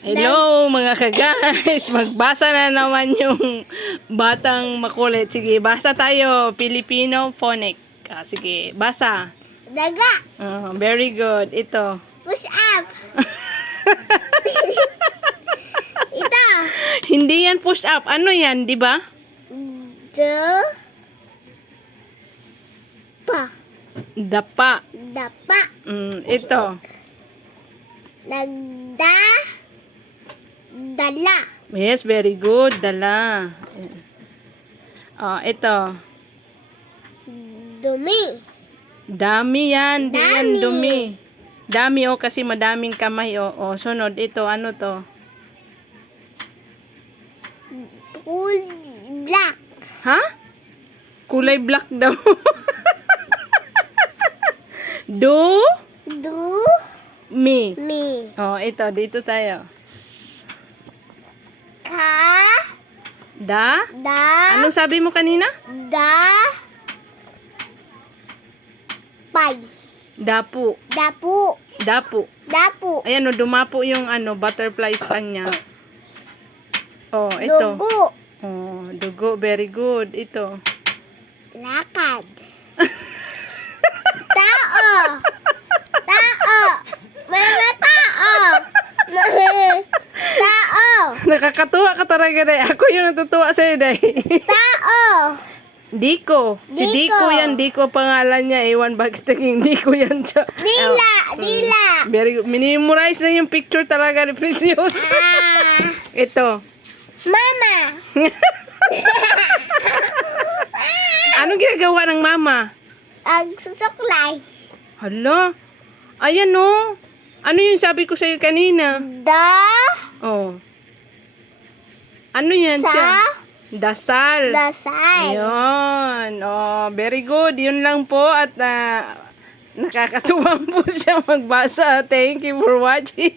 Hello mga ka-guys, magbasa na naman yung batang makulit. Sige, basa tayo. Filipino phonic. Sige, basa. Daga. Very good. Ito. Push up. Ito. Hindi yan push up. Ano yan, di ba? The. Pa. Dapa. Dapa. Ito. Nagda. Dala. Yes, very good. Dala. Ito. Dumi. Dami yan. Di yan Dami. dumi. Dami kasi madaming kamay sunod. Ito, ano to? Full black. Ha? Kulay black daw. Do Do. me. Mi. Ito. Dito tayo. Ka. Da? Da. Anong sabi mo kanina? Da. Pay. Dapu. Dapu. Dapu. Dapu. Ayan, dumapo yung butterfly sa kanya. Ito. Dugo. Dugo. Very good. Ito. Lakad. Tao. Tao. Mga tao. Tao. Nakakatuwa ka talaga, Day. Ako yung natutuwa sa'yo, Day. Tao. Diko. Si Diko Diko. yan. Diko pangalan niya. Ewan bakit naging Diko yan. Dila. Dila. Very good. Minimorize na yung picture talaga ni Precious. Ito. Mama. Anong ginagawa ng mama? Ang susuklay. Hala. Ayan o. Ano yung sabi ko sa'yo kanina? Da. Ano yan Sa. siya? Dasal. Dasal. Ayun. Very good. Yun lang po. At nakakatuwa po siya magbasa. Thank you for watching.